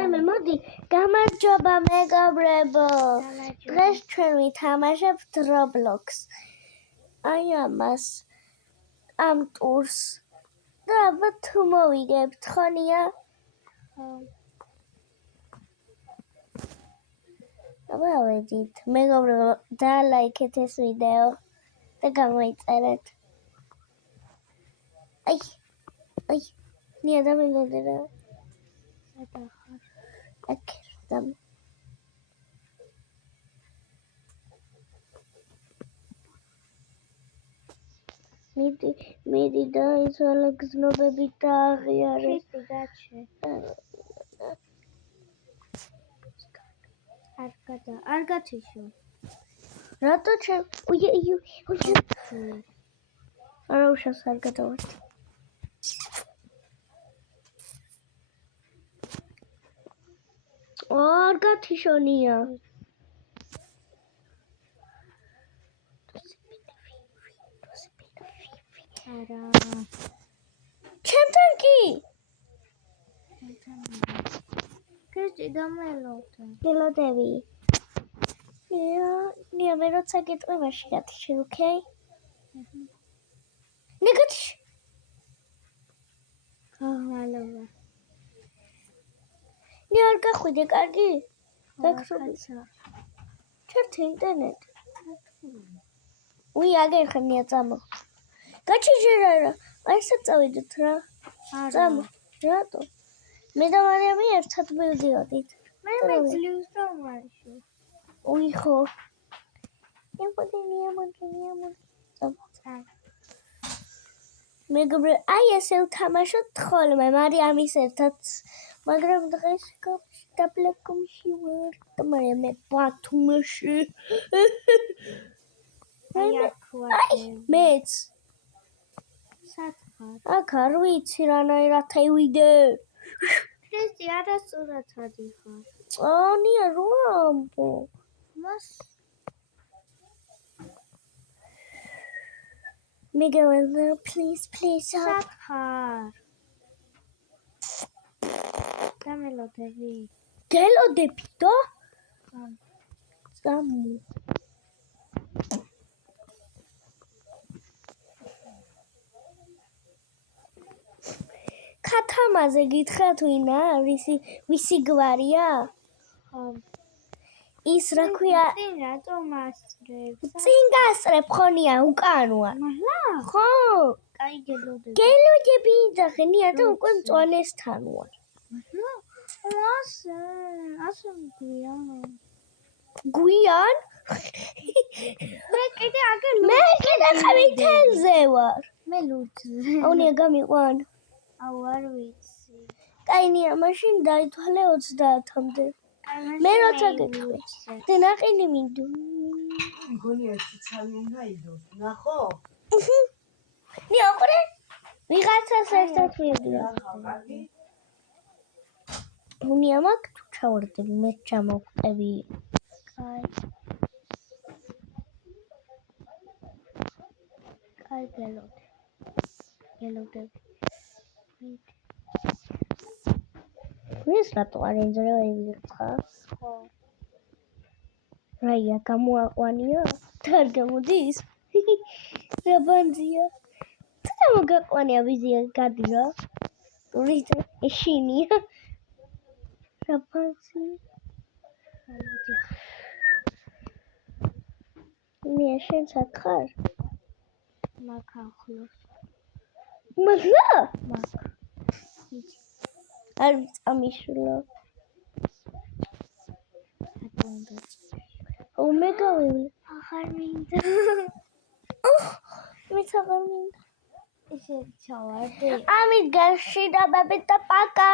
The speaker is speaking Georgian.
რაიმე მოდი გამარჯობა მეგობრებო დღეს ჩვენ ვითამაშებთ Roblox აი ამას ამ ტურს და ალბათ მოვიგებთ ხონია მოვედით მეგობრებო დალაიქეთ ეს ვიდეო და გამოიწერეთ აი ნია დამილოდერა აკერდამ მიდი და ის ალეგზნობები დააღიარე არ გათიშო რატო ჩემ არა უშავს არ გადავართ არ გათიშონია არა ჩემთან კი კეჭი დამელოდი გელოდები ნია მე როცა გეტყვი გათიშე ოკეი ნეგატიშ მალოვა ნია არ გახვიდე კარგი დაგროვისა ჩერტი ინტერნეტ უი აგერ ხნია წამო გაჩიჟერარა აი საწავიდეთ რა წამო რატო მე და მარიამი ერთად მივდიოდით მე ძლივს დავმარიშო უი ხო ნია წამო მეგობრე აი ესე ვთამაშოთ ხოლმე მარიამის ერთად მაგრამ დღეს დაბლეკომში ვარ და მარიამი ბათუმში აი მეც სათხარ აქ არ ვიცი რანაირად ავიდე ქრისტი არასწორად ადიხარ ნია რო ამბო მას Miguel, please. Sakhar. Gamelodevi. Gelodevi to? Samu. Khatamaze gitxat ვინა ვისი გვარია? ის რა ქვია? წინ რატომ ასწრებს? წინ გასწრებ ხონია უკანოა. ხო. კაი გელოდები. გელოდები ძახენია და უკვე მწვანესთან ვარ. ასე გვიან? მე კიდე ხავითელზე ვარ. მე ლუძზე. აუნია გამიყვან. აუ არ ვიცი. კაი ნია მაშინ დაითვალე 30-მდე. მე როცა გეტყვი და ნაყინი მინდო მგონია ციცალი უნდა იდოს ნახო ნია ყურე ვიღაცას ერთად ვიდეო ნია მაგ თუ ჩავარდები მე ჩამოვყევი კაი გელოდები Where's that one in the rain? Raya, kamuaqwania. Targamudis. Rabanzia. Tamaaqwania bizia gadira. Rita eshinia. Rabanzia. Niashen sakhar. Makakhlus. Magla? Mak. არ წამიშულა. მეგავი აღარ მინდა. მე აღარ მინდა. ესე ჩავარდი. ამით გაშიდაბებით და პაკა.